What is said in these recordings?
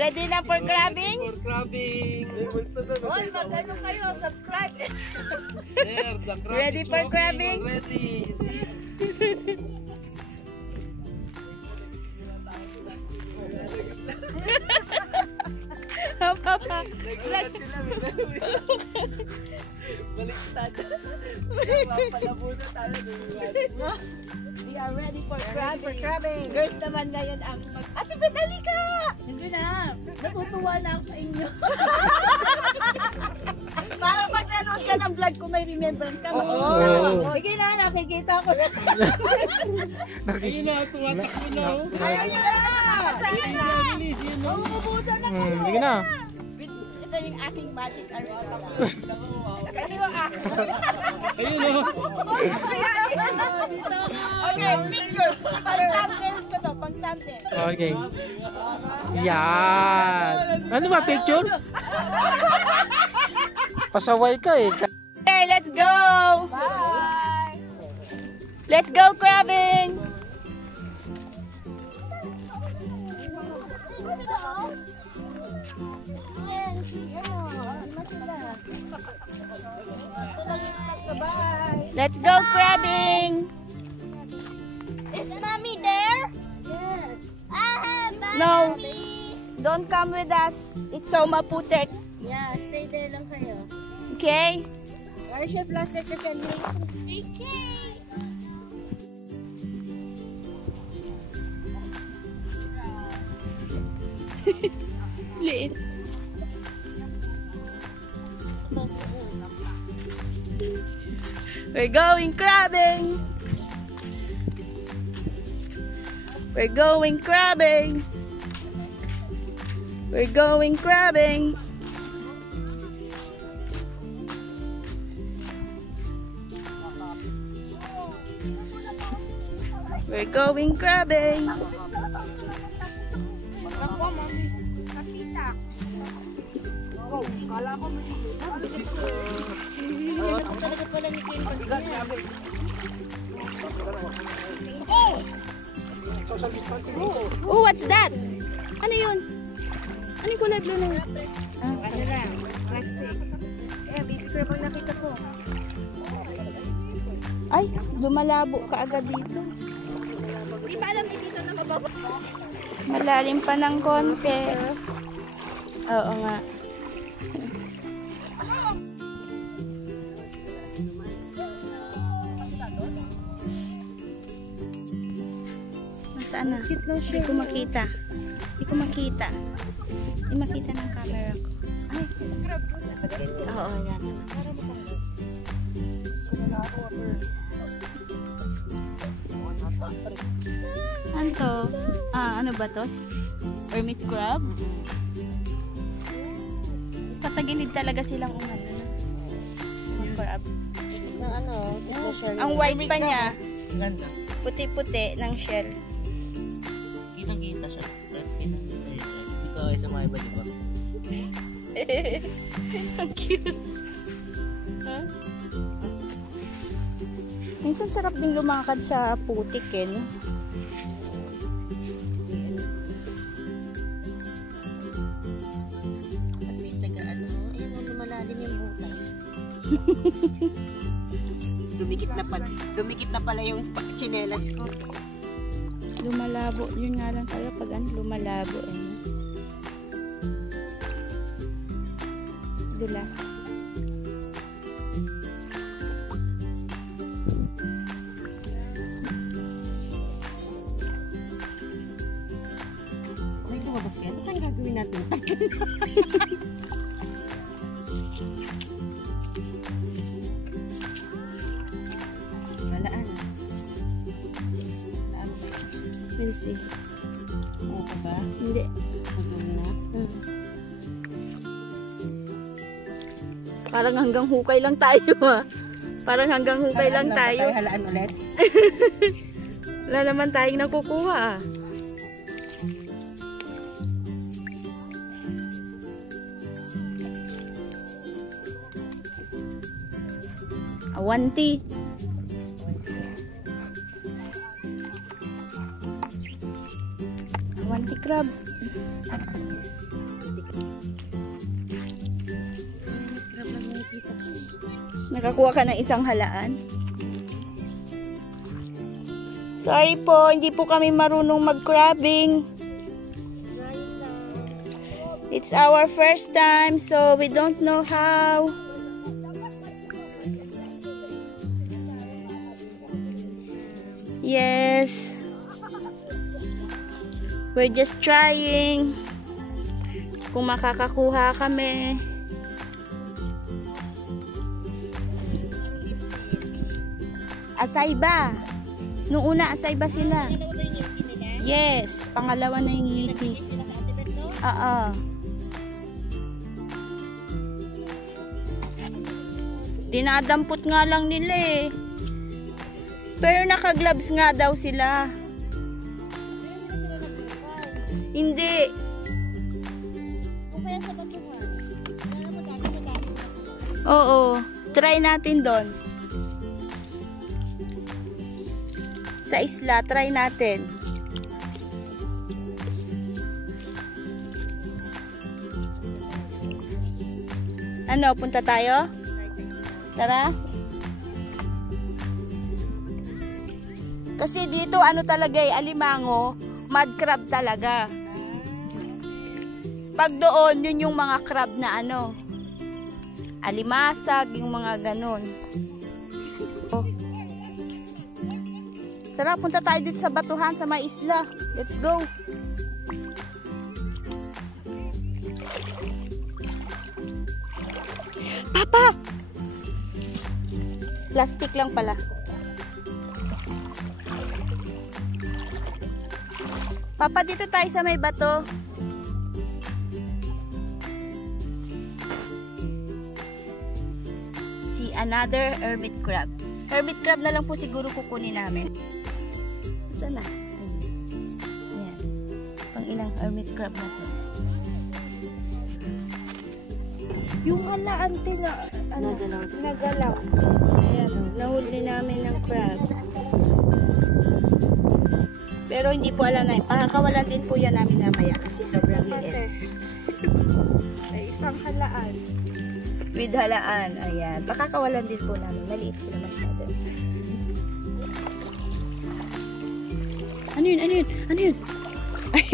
Ready na for crabbing? For crabbing. Hoy, mag-ano kayo? Subscribe. There, the crab Ready is for walking crabbing? already. See? Papa. Nagulat sila. Baliktad. Palabunan tayo. We are ready for crabbing. Girls naman ngayon ang Ate Beth, halika! Hindi na. Natutuwa na ako sa inyo. Para pag nanood ka ng vlog ko, may remembrance ka. Oo. Sige na, nakikita ko na. Ayun na, tumatakbo na. Ayaw niyo na! Bilis na, bilis. Yun na. Uubusan na kayo. Sige na. Ito yung aking magic arena. Ito yung aking. Ayun o. Okay, picture. Pang-thumbnail ko to, pang-thumbnail. Okay. Yan. Ano ba, picture? Pasaway ka eh. Okay, let's go! Bye! Let's go crabbing! Let's go crabbing! Is mommy there? Yes. No, don't come with us. It's so maputek. Yeah, stay there lang kayo. Okay? Where's your plastic candy? Okay. Liit. We're going crabbing. We're going crabbing. We're going crabbing. We're going crabbing. Talaga pala ni Kim. Oh, what's that? Ano yun? Ano yung kulay blue na yun? Ano lang, plastic. Eh, baby girl, pag nakita ko. Ay, lumalabo ka agad dito. Di ba alam dito na mababa? Malalim pa ng konti. Oo nga. Nasaan na? Hindi ko makita. Hindi ko makita. Hindi makita ng camera ko. Ay. Oo, yan. Ano to? Ano ba to? Hermit crab? Patagilid talaga silang umano. Yung crab. Ng ano, special. Ang white pa niya, Ganda. puti-puti ng shell. Kitang-kita siya. Ikaw ay sa mga iba, di ba? Ang cute. Huh? Minsan sarap din lumakad sa putik eh, no? At may taga ano, ayun mo lumalalim yung butas. Dumikit na pala yung tsinelas ko. Lumalabo. Yun nga lang pala pag ano, lumalabo eh. No? Dulas. May lumabas kaya. Ito ang gagawin natin. Walaan. Walaan. We'll see. Oo ka ba? Hindi. Pagod na. Parang hanggang hukay lang tayo ah. Parang hanggang hukay lang tayo. Halaan ulit. Wala naman tayong nakukuha ah. Awanti. Awanti crab. Nakakuha ka ng isang halaan. Sorry po, hindi po kami marunong mag-crabbing. It's our first time, so we don't know how. Yes. We're just trying. Kung makakakuha kami. Asayba. Nung una, asayba sila. Yes. Pangalawa na yung liti. Oo. Dinadampot nga lang nila eh. Pero naka-gloves nga daw sila. Hindi. Oo. Try natin doon. Sa isla, try natin. Ano, punta tayo? Tara. Kasi dito ano talaga eh, alimango, mud crab talaga. Pag doon, yun yung mga crab na ano, alimasag, yung mga ganon. Oh. Tara, punta tayo dito sa batuhan, sa may isla. Let's go. Papa! Plastic lang pala. Papa, dito tayo sa may bato. See, another hermit crab. Hermit crab na lang po siguro kukunin namin. Saan na? Ayan. Pang ilang hermit crab na to. Yung halaante na ano, nagalaw. Ayan, nahuli namin ng crab. Pero hindi po alam na, pakakawalan din po yan namin namaya kasi sobrang liit. Ay, isang halaan. With halaan, ayan. Pakakawalan din po namin. Maliit sila masyado. Ano yun? Ano yun? Ano yun? Ay,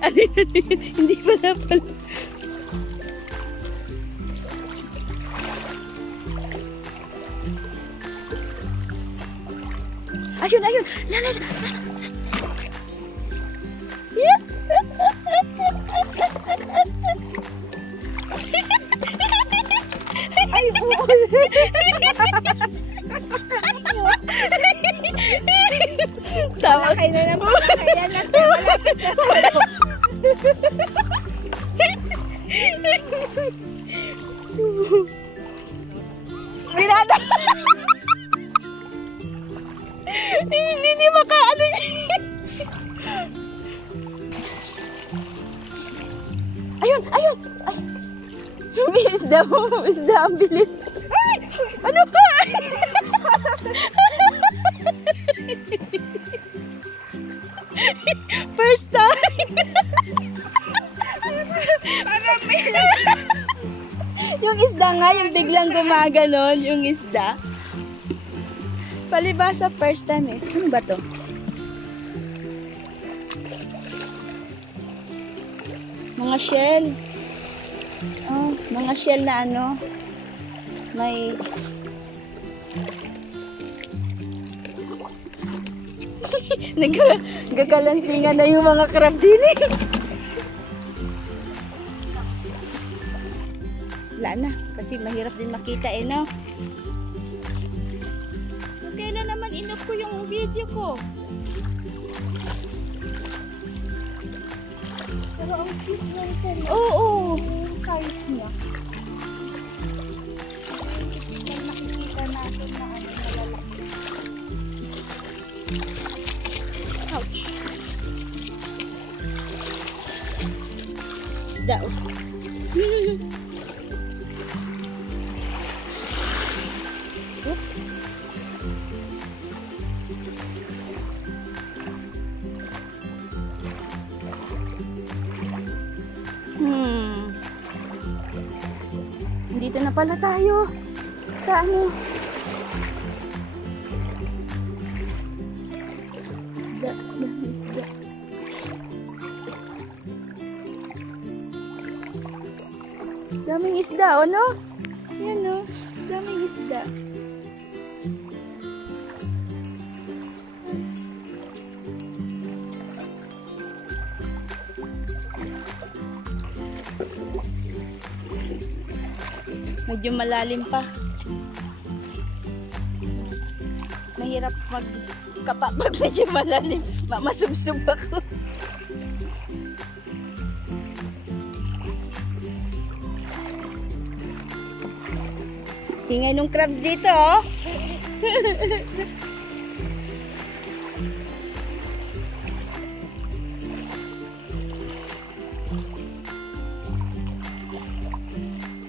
ano yun? Ano yun? Hindi pala pala. Ayun, ayun. Lalat. Ay, buol. Tama kayo na naman. Kaya natin. Binata. Hindi makaano yun. Ayun, ayun. Ay. Isda mo, isda ang bilis. Ay, ano ka? First time. Yung isda nga, yung biglang gumaganon, yung isda. Palibasa first time eh. Ano ba to? Mga shell. Oh, mga shell na ano. May nagkakalansingan na yung mga crab din eh. Wala na. Kasi mahirap din makita eh, no? Kailan naman inop ko yung video ko? Pero ang cute lang ito. Oo. Yung size niya. May nakikita natin na ano malalaki. Ouch. Isda. Oops. Dito na pala tayo Sa ano? Isda. Dami isda. Daming isda, o no? Yan o. Daming isda. Medyo malalim pa. Mahirap magkapa pag medyo malalim. Masubsub ako. Tingay nung crab dito, oh.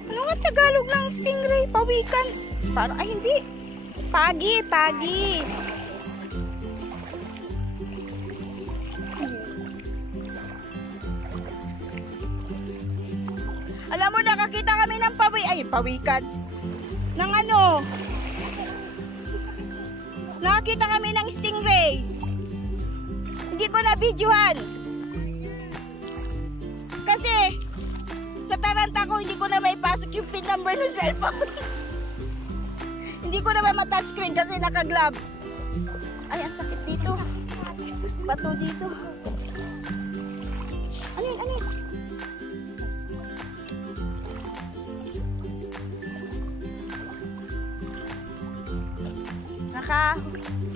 Ano nga Tagalog ng stingray? Pawikan. Parang, ay hindi. Pagi, pagi. Alam mo, nakakita kami ng pawikan. Ng ano? Nakakita kami ng stingray. Hindi ko na videohan. Kasi sa taranta ko, hindi ko na may pasok yung pin number ng cellphone. Hindi ko na may matouchscreen kasi naka-gloves. Ay, ang sakit dito. Bato dito. Ano yun? Ano yun?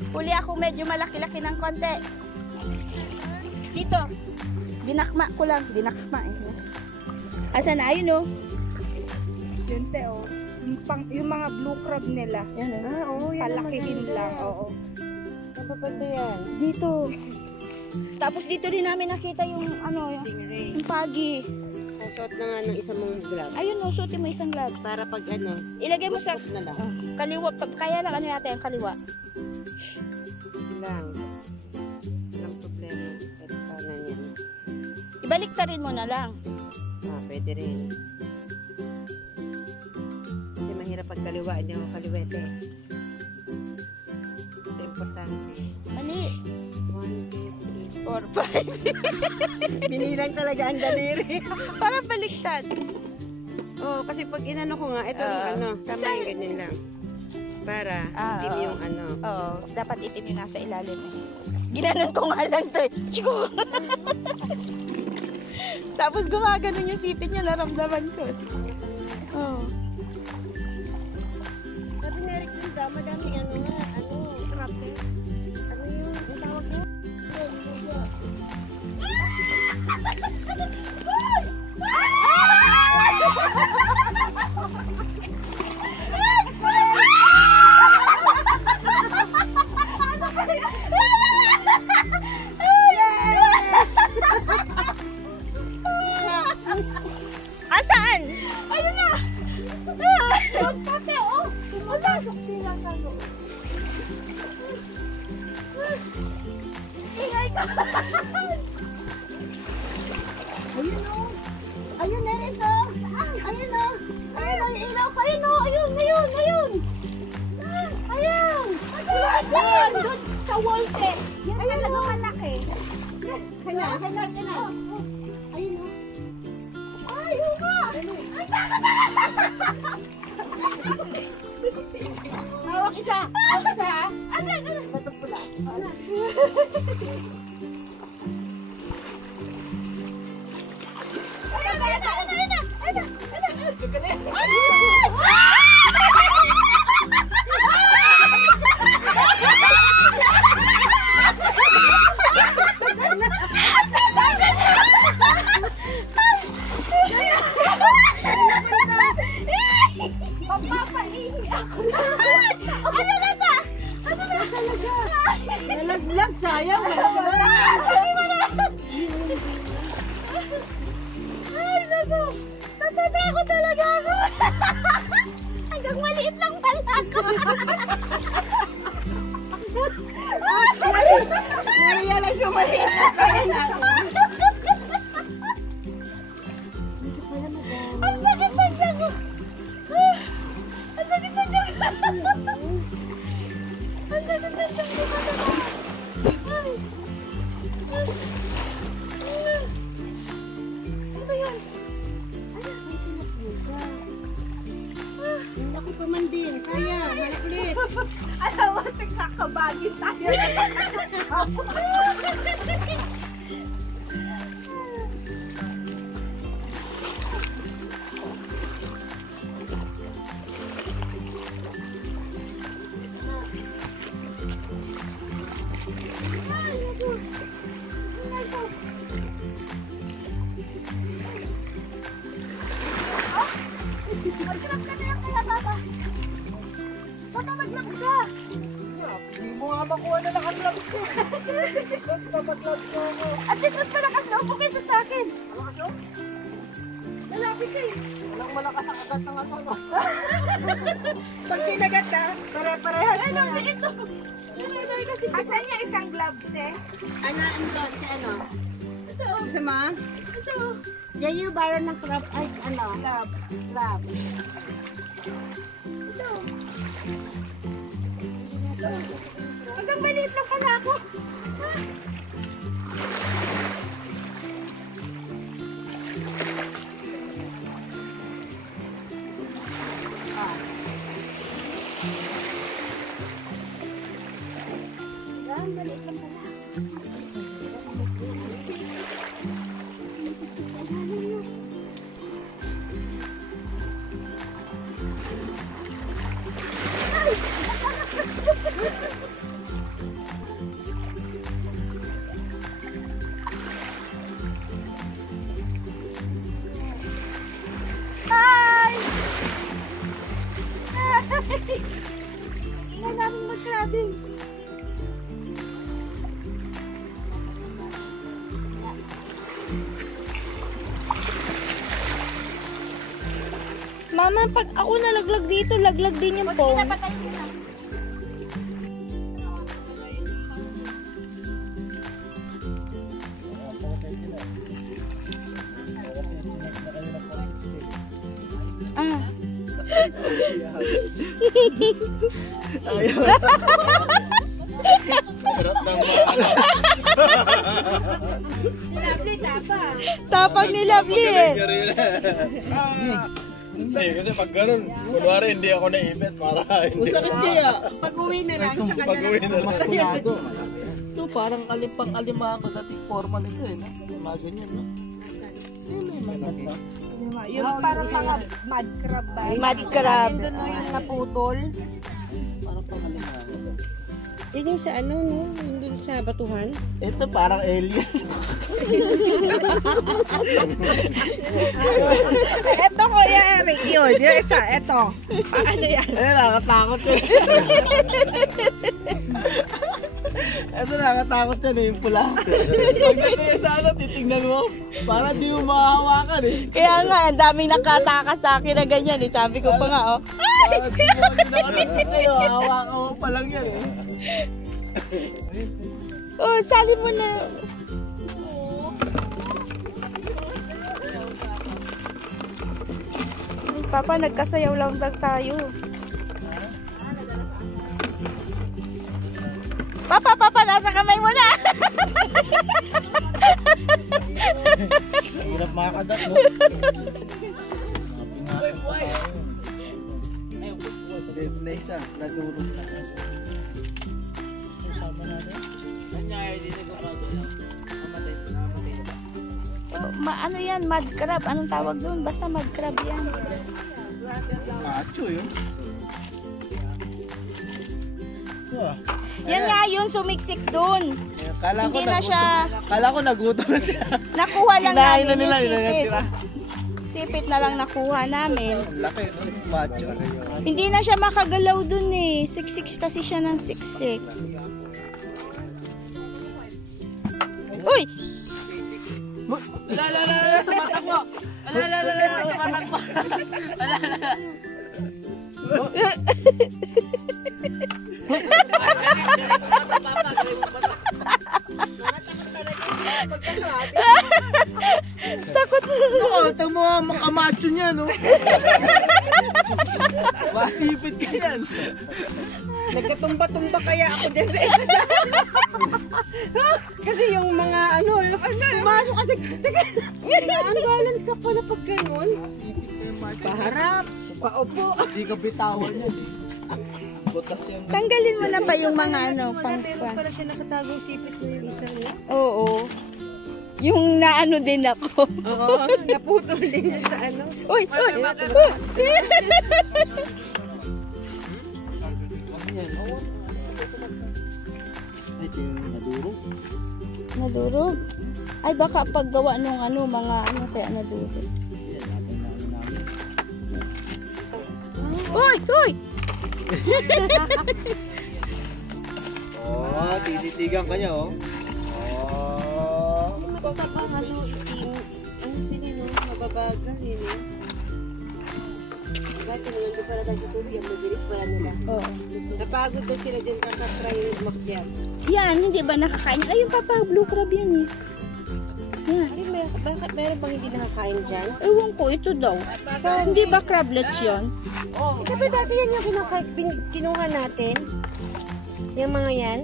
Huli ako medyo malaki-laki ng konti. Dito. Dinakma ko lang. Dinakma eh. Asa na? Ayun oh. Yun te, oh. Yung mga blue crab nila. Yan oh. Yan palakihin lang. Oo. Ano pa ba yan? Dito. Tapos dito rin namin nakita yung ano, Stingray. yung pagi. Ang suot na nga ng isa mong glove. Ayun oh, suotin mo isang glove. Para pag ano, Ilagay mo sa butot na lang. kaliwa. Pag kaya lang ano natin ang kaliwa. Lang. Walang problema. Pwede kanan yan. Ibalik ta rin mo na lang. Pwede rin. Kasi mahirap pag kaliwa. Hindi ako kaliwete. Ito importante. Mali. 1, 2, 3, 4, 5. Binilang talaga ang daliri. Para baliktad. Oo, kasi pag inano ko nga, ito ano, tama yung ganyan lang. Para itim yung ano. Oo, dapat itim yung nasa ilalim eh. Ginanon ko nga lang to eh. Tapos gumaganon yung sipit niya, naramdaman ko. Oo. Sabi ni Eric dito, madaming ano nga, crab eh. Ano yung tawag niya? Asaan? Ayun na! Pati, oh! Pumasok sila sa loob. Ingay ka! Ayun, oh! Ayun, Neris, oh! Ayun, oh! Ayun, oh! Yung ilaw ko! Ayun, oh! Ayun! Ayun! Ayun! Ayun! Ayun! Doon sa wall, te! Ayun, nagkamalaki! Kanya! Kanya! Kanya! Ayun, oh! Ayun nga! Hawak isa! Hawak isa! Ano? Bato pula. Papapalihi ako na! Ano na ta? Ano na talaga? Nalaglag, sayang. Ay, naku! Natatakot talaga ako! Hanggang maliit lang pala ako! Narealize yung maliit. Kaya na ako. Ang sakit ng tiyan ko! Ang sakit ng tiyan ko! Ako pamanding, sayang, makulit. Alam mo, kakabagin tayo. Magkrap ka na lang kaya, Papa. Papa, maglabs ka. Hindi mo nga makuha na nakaglabs eh. Papaglabs mo ako. At least mas malakas na upo kaysa sa akin. Malakas yun? Lalaki ka eh. Walang malakas ang agat ng ano. Pag tinagat ka, pare-parehas na. Ito. Asan niya isang gloves eh? Ano, si ano? Ito. Gusto mo? Ito. Yan yung baron ng crab, ay ano? Crab. Ito. Hanggang maliit lang pala ako. Hanggang maliit lang pala. Hi! Ina namin mag-clubbing. Mama, pag ako nalaglag dito, laglag din yung phone. Pinapatay ko na. Ah. Lovely, tapa. Tapang ni Lovely eh. Kasi pag ganun, kunwari hindi ako naipit para hindi. Sakit kaya. Pag-uwi na lang, tsaka na Pag-uwi na lang. Ito parang alimpang-alimango dating forma nito eh. No? Mga ganyan, no? Yung parang mga mud crab ba? Mud crab. Doon no, yung naputol. Parang pang-alimango. Yan yung sa ano, no? Yung dun sa batuhan. Ito parang alien. Eto Kuya Eric, yun. Yung isa, eto. Ano yan? Eh, nakatakot yun. Ito nakatakot yan eh, yung pula. Pagdating sa ano, titignan mo. Para di mo mahahawakan eh. Kaya nga, ang daming nakataka sa akin na ganyan eh. Sabi ko pa nga, oh. Para di mo nakatakas sa'yo, hahawakan mo pa lang yan eh. Oh, sali mo na. Papa, nagkasayaw lang tayo. Papa, nasa kamay mo na. Hirap makakagat mo. Na isa, nadurog na. Nangyari dito ko pa doon. Namatay na ba? Ano yan? Mud crab. Anong tawag doon? Basta mud crab yan. Macho yun. Yan nga yun, sumiksik doon. Hindi na siya, Kala ko nagutom na siya. nakuha lang Kinain na namin nila, yung yun na sipit. natira. Sipit na lang nakuha namin. Laki, macho. Hindi na siya makagalaw dun eh. Siksik kasi siya ng siksik. Uy! Ala, tumatakbo. Ala, tumatakbo. Ala. Takot. Oo, ito mo makamacho niya, no? Masipit ka yan. Nagkatumba-tumba kaya ako dyan sa kasi yung mga ano, pumasok kasi, unbalance ka pala pag ganun. Paharap, paupo. Hindi ka bitawan yan. Butas yan. Tanggalin mo na pa yung mga ano. Meron pala siya nakatagong sipit na yung isa niya. Oo. Yung naano din ako. Oo, naputol din siya sa ano. Uy! Ito yung nadurog. Nadurog? Ay, baka paggawa nung ano, mga ano kaya nadurog. Uy! Uy! Oh, tititigan ka niya, oh. Magkakapang ano, itim. Ano sila, no? Mababagal, yun, eh. Diba, tinulando pala tayo tubig, ang mabilis pala nila. Oo. Napagod na sila dyan kakatry yung umakyat. Yan, hindi ba nakakain? Ay, yung papa, blue crab yan eh. Yan. Ay, bakit meron bang hindi nakakain dyan? Ewan ko, ito daw. Hindi ba crablets yun? Sabi dati yan yung kinuha natin. Yung mga yan.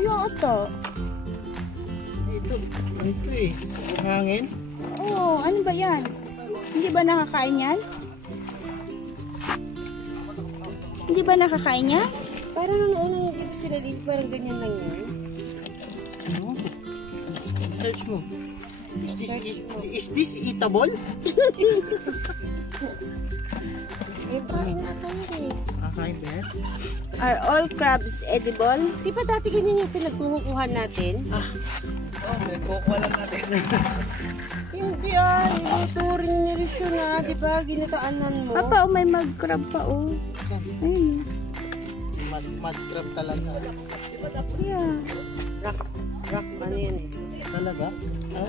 Yung ito. Ito eh. Hangin. Oo, ano ba yan? Hindi ba nakakain yan? Hindi ba nakakain yan? Parang nung give sila dito, parang ganyan lang yan. Search mo. Is this eatable? Eh, kain na tayo eh. Kakain ba yan? Are all crabs edible? Di ba dati ganyan yung pinagkukuhan natin? Oh, kukuha lang natin. Hindi ah, yung turing nirisyon na, di ba? Ginataanan mo. Papa, oh, may mag-crab pa, oh. Ayun. Mud crab talaga. Yeah. Rock, ano yan eh. Talaga?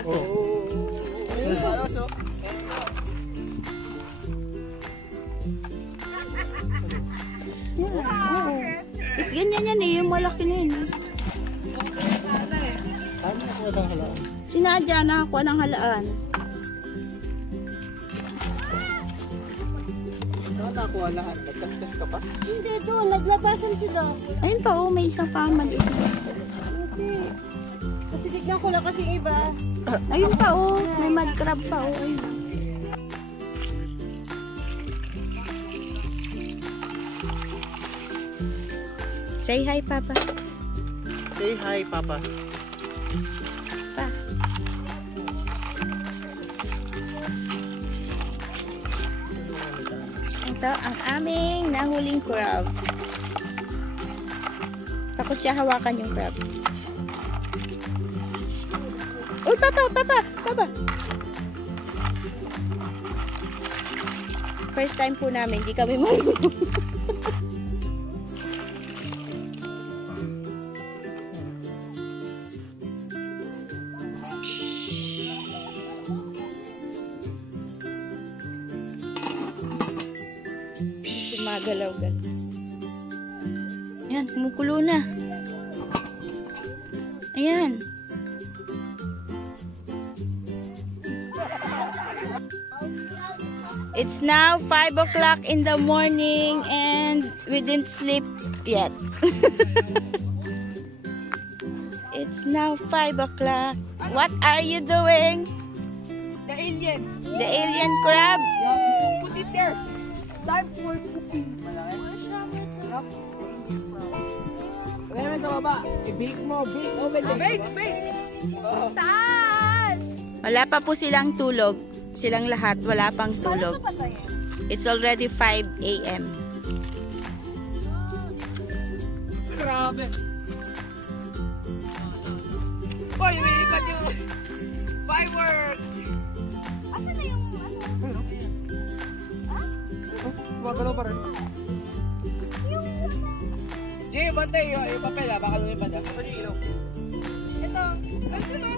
Oo. Ganyan yan eh, yung malaki na yun. Ano na siya ng halaan? Sinadya nakakuha ng halaan. Ano nakuha lahat? Nagkaskas ka pa? Hindi doon, naglabasan sila. Ayun pa, oh, may isang pa maliit. Okay. Kasi tignan ko lang kasi yung iba. Ayun pa, oh, may mud crab pa, oh. Ayun. Say hi, Papa. Say hi, Papa. Pa. Ito ang aming nahuling crab. Takot siya hawakan yung crab. Uy, Papa! First time po namin, di kami marunong. Gumagalaw-galaw. Ayan, kumukulo na. Ayan. It's now 5 o'clock in the morning and we didn't sleep yet. It's now 5 o'clock. What are you doing? The alien. The alien crab? Yeah, put it there. Time for cooking. Kaya naman ito baba. I-bake mo. Bake. Open it. Bake. Taas! Wala pa po silang tulog. Silang lahat, wala pang tulog. It's already 5 a.m. Grabe. Boy, may iba yung fireworks. Asa na yung ano? Gumagalaw pa rin. Jay, bantay yung papel ha. Baka lumipad ha. Ito yung ilaw. Ito. Ito na.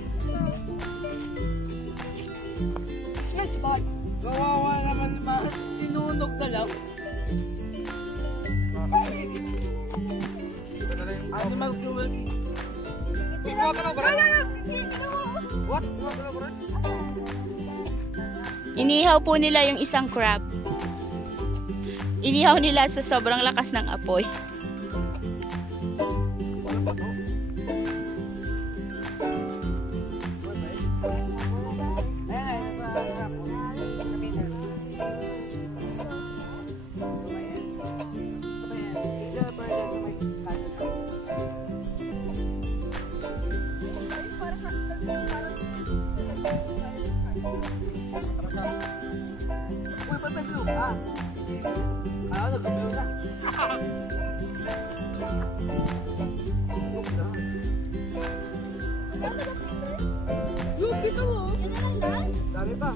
Smells bad. Gawawa naman naman. Sinunog na lang. Ano mag-fuel? Gumagalaw pa rin? What? Gumagalaw pa rin? Inihaw po nila yung isang crab. Inihaw nila sa sobrang lakas ng apoy. Dami pa.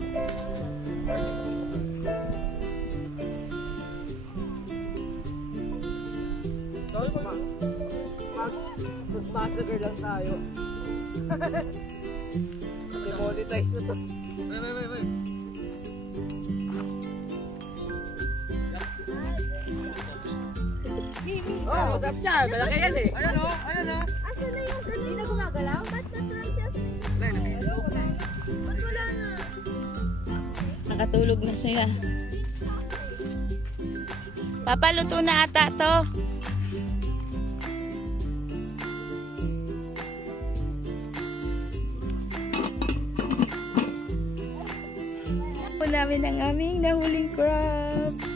Mag-massacre lang tayo. Demonetize na to. Wait. Oh, masarap yan. Malaki yan eh. Ayan o. Asan na yung hindi na gumagalaw? Ba't natural siya? Ba't wala na? Nakatulog na siya. Papaluto na ata to. Po namin ang aming nahuling crab.